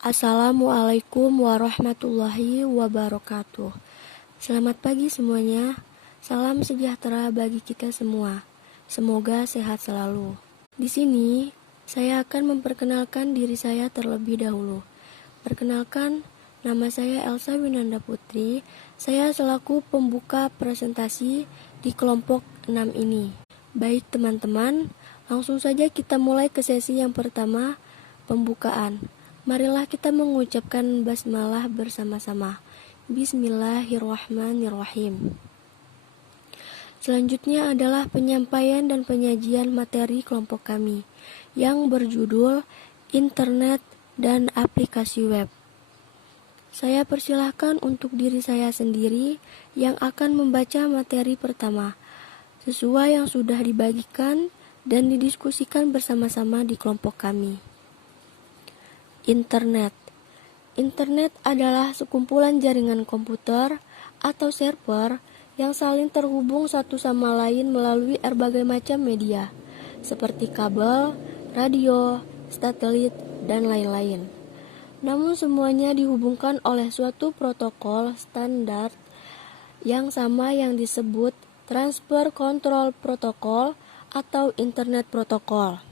Assalamualaikum warahmatullahi wabarakatuh. Selamat pagi semuanya. Salam sejahtera bagi kita semua. Semoga sehat selalu. Di sini, saya akan memperkenalkan diri saya terlebih dahulu. Perkenalkan, nama saya Elsa Winanda Putri. Saya selaku pembuka presentasi di kelompok 6 ini. Baik teman-teman, langsung saja kita mulai ke sesi yang pertama, pembukaan. Marilah kita mengucapkan basmalah bersama-sama. Bismillahirrahmanirrahim. Selanjutnya adalah penyampaian dan penyajian materi kelompok kami yang berjudul Internet dan Aplikasi Web. Saya persilahkan untuk diri saya sendiri yang akan membaca materi pertama, sesuai yang sudah dibagikan dan didiskusikan bersama-sama di kelompok kami. Internet. Internet adalah sekumpulan jaringan komputer atau server yang saling terhubung satu sama lain melalui berbagai macam media, seperti kabel, radio, satelit, dan lain-lain. Namun semuanya dihubungkan oleh suatu protokol standar yang sama yang disebut Transfer Control Protocol atau Internet Protocol.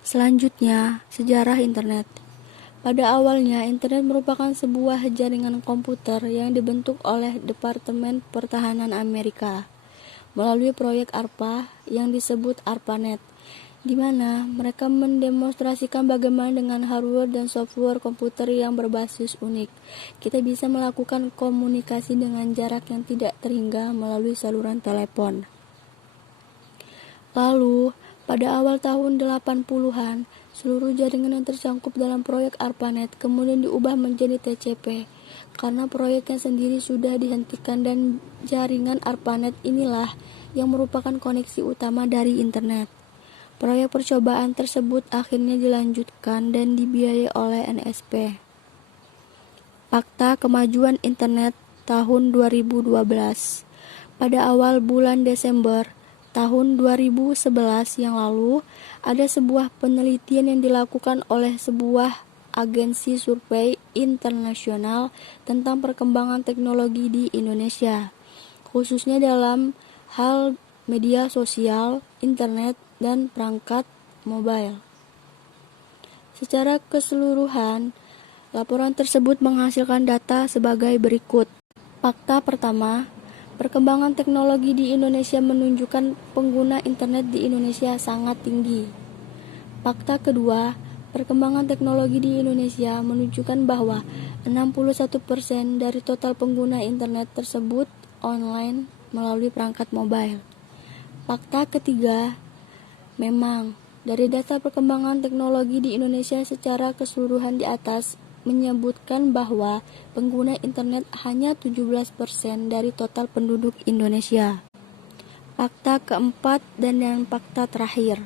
Selanjutnya, sejarah internet. Pada awalnya, internet merupakan sebuah jaringan komputer yang dibentuk oleh Departemen Pertahanan Amerika melalui proyek ARPA yang disebut ARPANET, di mana mereka mendemonstrasikan bagaimana dengan hardware dan software komputer yang berbasis unik, kita bisa melakukan komunikasi dengan jarak yang tidak terhingga melalui saluran telepon. Lalu, pada awal tahun 80-an, seluruh jaringan yang tersangkut dalam proyek ARPANET kemudian diubah menjadi TCP, karena proyeknya sendiri sudah dihentikan dan jaringan ARPANET inilah yang merupakan koneksi utama dari internet. Proyek percobaan tersebut akhirnya dilanjutkan dan dibiayai oleh NSP. Fakta Kemajuan Internet tahun 2012. Pada awal bulan Desember tahun 2011 yang lalu, ada sebuah penelitian yang dilakukan oleh sebuah agensi survei internasional tentang perkembangan teknologi di Indonesia, khususnya dalam hal media sosial, internet, dan perangkat mobile. Secara keseluruhan, laporan tersebut menghasilkan data sebagai berikut. Fakta pertama, perkembangan teknologi di Indonesia menunjukkan pengguna internet di Indonesia sangat tinggi. Fakta kedua, perkembangan teknologi di Indonesia menunjukkan bahwa 61% dari total pengguna internet tersebut online melalui perangkat mobile. Fakta ketiga, memang dari data perkembangan teknologi di Indonesia secara keseluruhan di atas menyebutkan bahwa pengguna internet hanya 17% dari total penduduk Indonesia. Fakta keempat dan yang fakta terakhir.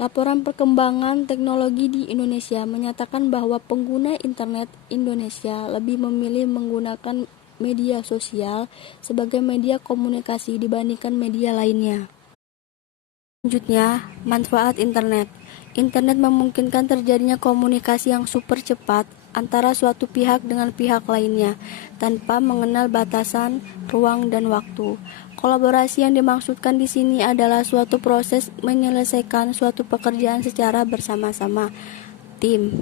Laporan perkembangan teknologi di Indonesia menyatakan bahwa pengguna internet Indonesia lebih memilih menggunakan media sosial sebagai media komunikasi dibandingkan media lainnya. Selanjutnya, manfaat internet. Internet memungkinkan terjadinya komunikasi yang super cepat antara suatu pihak dengan pihak lainnya tanpa mengenal batasan ruang dan waktu. Kolaborasi yang dimaksudkan di sini adalah suatu proses menyelesaikan suatu pekerjaan secara bersama-sama. Tim.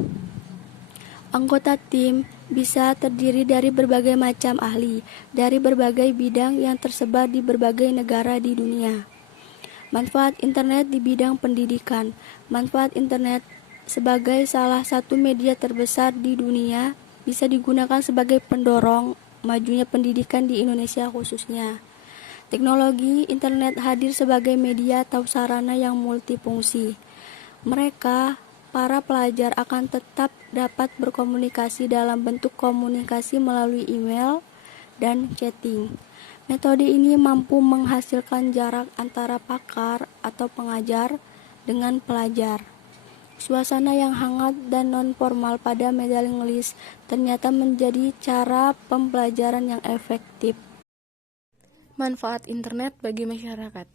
Anggota tim bisa terdiri dari berbagai macam ahli dari berbagai bidang yang tersebar di berbagai negara di dunia. Manfaat internet di bidang pendidikan. Manfaat internet sebagai salah satu media terbesar di dunia bisa digunakan sebagai pendorong majunya pendidikan di Indonesia khususnya. Teknologi internet hadir sebagai media atau sarana yang multifungsi. Mereka, para pelajar akan tetap dapat berkomunikasi dalam bentuk komunikasi melalui email dan chatting. Metode ini mampu menghasilkan jarak antara pakar atau pengajar dengan pelajar. Suasana yang hangat dan non-formal pada mailing list ternyata menjadi cara pembelajaran yang efektif. Manfaat internet bagi masyarakat.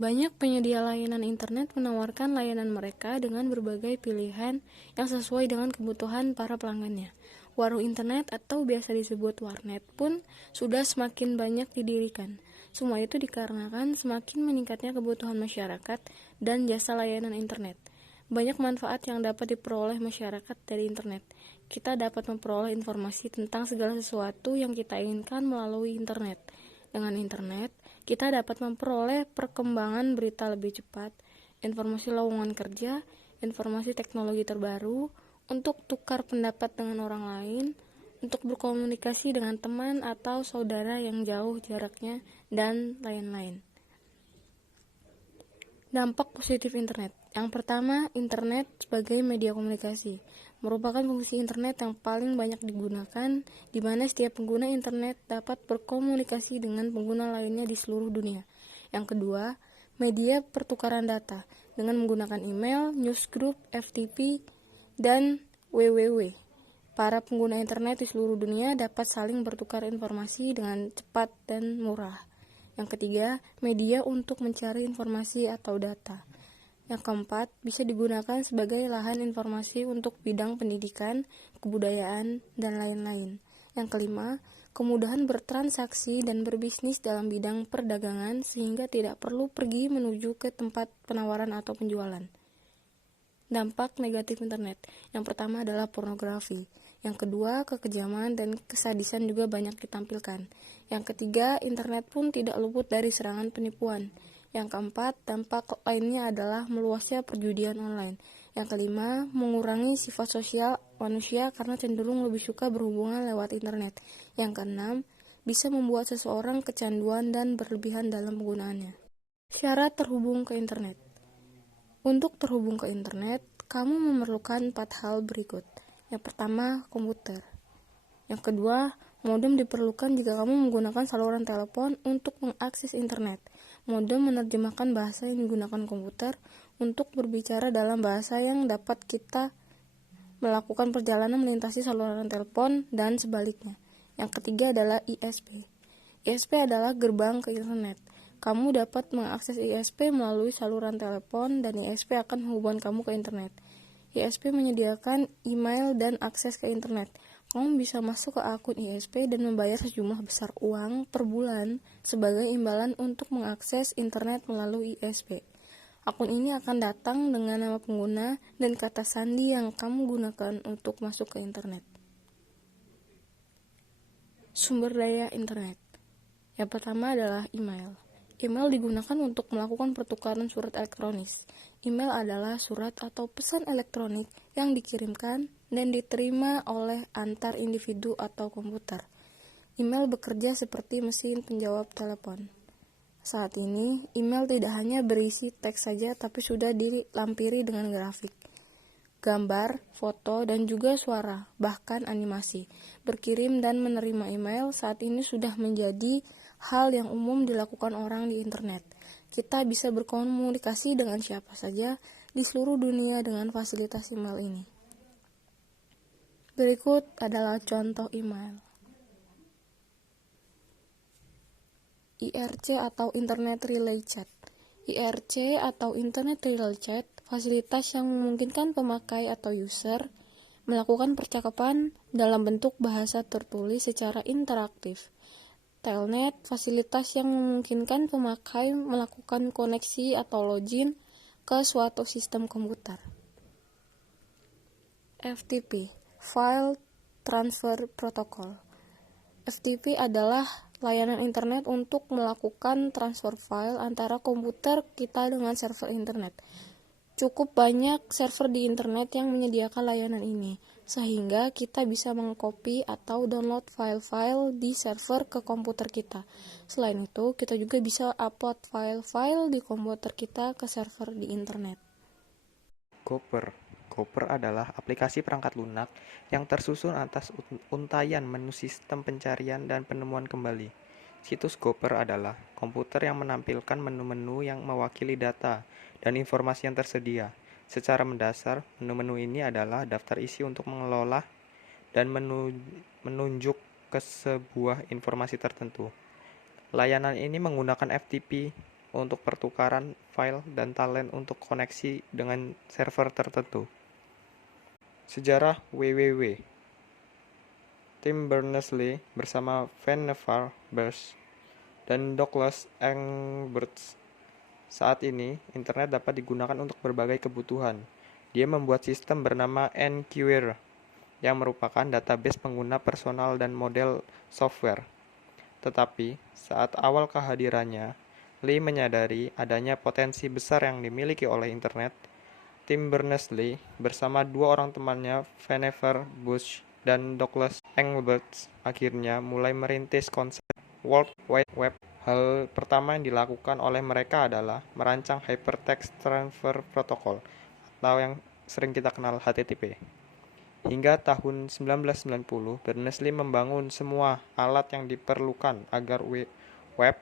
Banyak penyedia layanan internet menawarkan layanan mereka dengan berbagai pilihan yang sesuai dengan kebutuhan para pelanggannya. Warung internet atau biasa disebut warnet pun sudah semakin banyak didirikan. Semua itu dikarenakan semakin meningkatnya kebutuhan masyarakat dan jasa layanan internet. Banyak manfaat yang dapat diperoleh masyarakat dari internet. Kita dapat memperoleh informasi tentang segala sesuatu yang kita inginkan melalui internet. Dengan internet, kita dapat memperoleh perkembangan berita lebih cepat, informasi lowongan kerja, informasi teknologi terbaru, untuk tukar pendapat dengan orang lain, untuk berkomunikasi dengan teman atau saudara yang jauh jaraknya, dan lain-lain. Dampak positif internet. Yang pertama, internet sebagai media komunikasi merupakan fungsi internet yang paling banyak digunakan, di mana setiap pengguna internet dapat berkomunikasi dengan pengguna lainnya di seluruh dunia. Yang kedua, media pertukaran data dengan menggunakan email, newsgroup, FTP, dan www. Para pengguna internet di seluruh dunia dapat saling bertukar informasi dengan cepat dan murah. Yang ketiga, media untuk mencari informasi atau data. Yang keempat, bisa digunakan sebagai lahan informasi untuk bidang pendidikan, kebudayaan, dan lain-lain. Yang kelima, kemudahan bertransaksi dan berbisnis dalam bidang perdagangan sehingga tidak perlu pergi menuju ke tempat penawaran atau penjualan. Dampak negatif internet. Yang pertama adalah pornografi. Yang kedua, kekejaman dan kesadisan juga banyak ditampilkan. Yang ketiga, internet pun tidak luput dari serangan penipuan. Yang keempat, dampak lainnya adalah meluasnya perjudian online. Yang kelima, mengurangi sifat sosial manusia karena cenderung lebih suka berhubungan lewat internet. Yang keenam, bisa membuat seseorang kecanduan dan berlebihan dalam penggunaannya. Syarat terhubung ke internet. Untuk terhubung ke internet, kamu memerlukan 4 hal berikut. Yang pertama, komputer. Yang kedua, modem diperlukan jika kamu menggunakan saluran telepon untuk mengakses internet. Modem menerjemahkan bahasa yang digunakan komputer untuk berbicara dalam bahasa yang dapat kita melakukan perjalanan melintasi saluran telepon dan sebaliknya. Yang ketiga adalah ISP. ISP adalah gerbang ke internet. Kamu dapat mengakses ISP melalui saluran telepon dan ISP akan menghubungkan kamu ke internet. ISP menyediakan email dan akses ke internet. Kamu bisa masuk ke akun ISP dan membayar sejumlah besar uang per bulan sebagai imbalan untuk mengakses internet melalui ISP. Akun ini akan datang dengan nama pengguna dan kata sandi yang kamu gunakan untuk masuk ke internet. Sumber daya internet. Yang pertama adalah email. Email digunakan untuk melakukan pertukaran surat elektronis. Email adalah surat atau pesan elektronik yang dikirimkan dan diterima oleh antar individu atau komputer. Email bekerja seperti mesin penjawab telepon. Saat ini, email tidak hanya berisi teks saja, tapi sudah dilampiri dengan grafik, gambar, foto, dan juga suara, bahkan animasi. Berkirim dan menerima email saat ini sudah menjadi hal yang umum dilakukan orang di internet. Kita bisa berkomunikasi dengan siapa saja di seluruh dunia dengan fasilitas email ini. Berikut adalah contoh email. IRC atau Internet Relay Chat. IRC atau Internet Relay Chat, fasilitas yang memungkinkan pemakai atau user melakukan percakapan dalam bentuk bahasa tertulis secara interaktif. Telnet, fasilitas yang memungkinkan pemakai melakukan koneksi atau login ke suatu sistem komputer. FTP, File Transfer Protocol. FTP adalah layanan internet untuk melakukan transfer file antara komputer kita dengan server internet. Cukup banyak server di internet yang menyediakan layanan ini, sehingga kita bisa mengcopy atau download file-file di server ke komputer kita. Selain itu, kita juga bisa upload file-file di komputer kita ke server di internet. Gopher. Gopher adalah aplikasi perangkat lunak yang tersusun atas untaian menu sistem pencarian dan penemuan kembali. Situs Gopher adalah komputer yang menampilkan menu-menu yang mewakili data dan informasi yang tersedia. Secara mendasar, menu-menu ini adalah daftar isi untuk mengelola dan menunjuk ke sebuah informasi tertentu. Layanan ini menggunakan FTP untuk pertukaran file dan talent untuk koneksi dengan server tertentu. Sejarah WWW. Tim Berners-Lee bersama Vannevar Bush dan Douglas Engelbart. Saat ini, internet dapat digunakan untuk berbagai kebutuhan. Dia membuat sistem bernama NQuery yang merupakan database pengguna personal dan model software. Tetapi, saat awal kehadirannya, Lee menyadari adanya potensi besar yang dimiliki oleh internet. Tim Berners-Lee bersama dua orang temannya, Vannevar Bush dan Douglas Engelbart, akhirnya mulai merintis konsep World Wide Web. Hal pertama yang dilakukan oleh mereka adalah merancang Hypertext Transfer Protocol atau yang sering kita kenal HTTP. Hingga tahun 1990, Berners-Lee membangun semua alat yang diperlukan agar web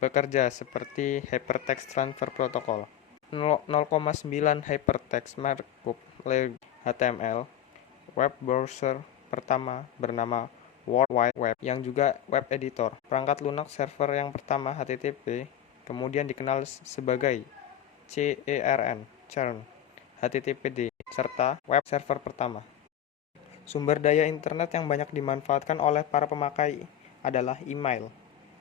bekerja seperti Hypertext Transfer Protocol. 0,9 Hypertext Markup Language HTML, web browser pertama bernama World Wide Web yang juga web editor. Perangkat lunak server yang pertama HTTP kemudian dikenal sebagai CERN, HTTPD, serta web server pertama. Sumber daya internet yang banyak dimanfaatkan oleh para pemakai adalah email.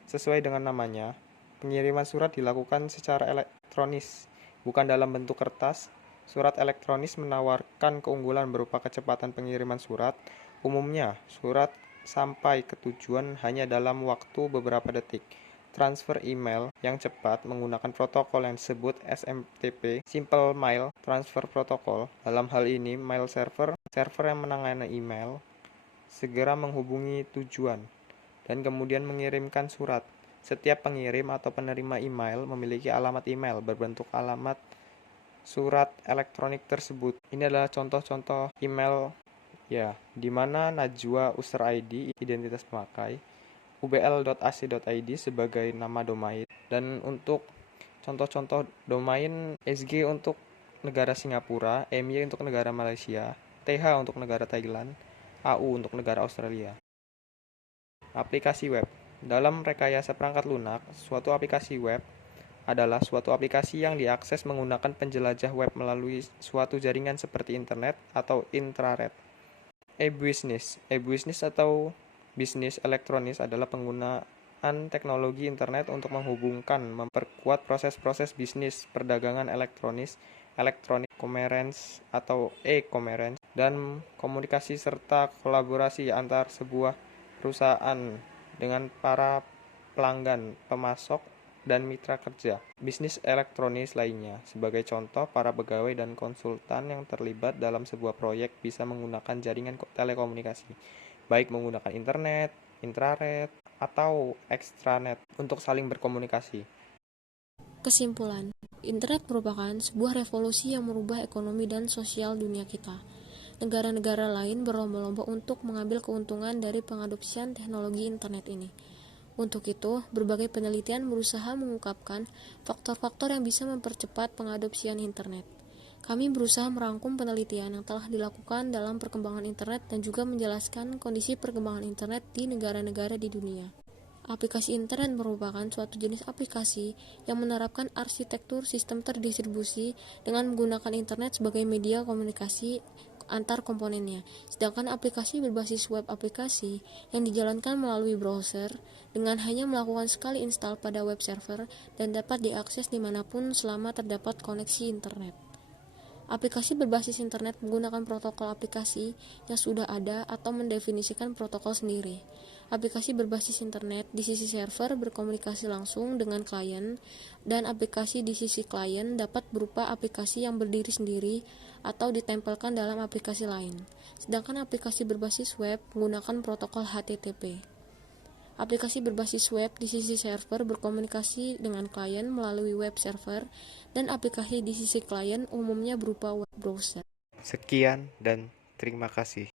Sesuai dengan namanya, pengiriman surat dilakukan secara elektronis, bukan dalam bentuk kertas. Surat elektronis menawarkan keunggulan berupa kecepatan pengiriman surat. Umumnya, surat sampai ke tujuan hanya dalam waktu beberapa detik. Transfer email yang cepat menggunakan protokol yang disebut SMTP, Simple Mail Transfer Protocol. Dalam hal ini, mail server yang menangani email, segera menghubungi tujuan, dan kemudian mengirimkan surat. Setiap pengirim atau penerima email memiliki alamat email berbentuk alamat surat elektronik tersebut. Ini adalah contoh-contoh email di mana Najwa user ID, identitas pemakai, ubl.ac.id sebagai nama domain, dan untuk contoh-contoh domain SG untuk negara Singapura, MY untuk negara Malaysia, TH untuk negara Thailand, AU untuk negara Australia. Aplikasi web. Dalam rekayasa perangkat lunak, suatu aplikasi web adalah suatu aplikasi yang diakses menggunakan penjelajah web melalui suatu jaringan seperti internet atau intranet. E-business atau bisnis elektronis adalah penggunaan teknologi internet untuk menghubungkan, memperkuat proses-proses bisnis perdagangan elektronik, commerce atau e-commerce, dan komunikasi serta kolaborasi antar sebuah perusahaan dengan para pelanggan, pemasok, dan mitra kerja. Bisnis elektronis lainnya, sebagai contoh, para pegawai dan konsultan yang terlibat dalam sebuah proyek bisa menggunakan jaringan telekomunikasi, baik menggunakan internet, intranet, atau extranet untuk saling berkomunikasi. Kesimpulan, internet merupakan sebuah revolusi yang merubah ekonomi dan sosial dunia kita. Negara-negara lain berlomba-lomba untuk mengambil keuntungan dari pengadopsian teknologi internet ini. Untuk itu, berbagai penelitian berusaha mengungkapkan faktor-faktor yang bisa mempercepat pengadopsian internet. Kami berusaha merangkum penelitian yang telah dilakukan dalam perkembangan internet dan juga menjelaskan kondisi perkembangan internet di negara-negara di dunia. Aplikasi internet merupakan suatu jenis aplikasi yang menerapkan arsitektur sistem terdistribusi dengan menggunakan internet sebagai media komunikasi antar komponennya. Sedangkan aplikasi berbasis web aplikasi yang dijalankan melalui browser dengan hanya melakukan sekali install pada web server dan dapat diakses dimanapun selama terdapat koneksi internet. Aplikasi berbasis internet menggunakan protokol aplikasi yang sudah ada atau mendefinisikan protokol sendiri. Aplikasi berbasis internet di sisi server berkomunikasi langsung dengan klien, dan aplikasi di sisi klien dapat berupa aplikasi yang berdiri sendiri atau ditempelkan dalam aplikasi lain. Sedangkan aplikasi berbasis web menggunakan protokol HTTP. Aplikasi berbasis web di sisi server berkomunikasi dengan klien melalui web server, dan aplikasi di sisi klien umumnya berupa web browser. Sekian dan terima kasih.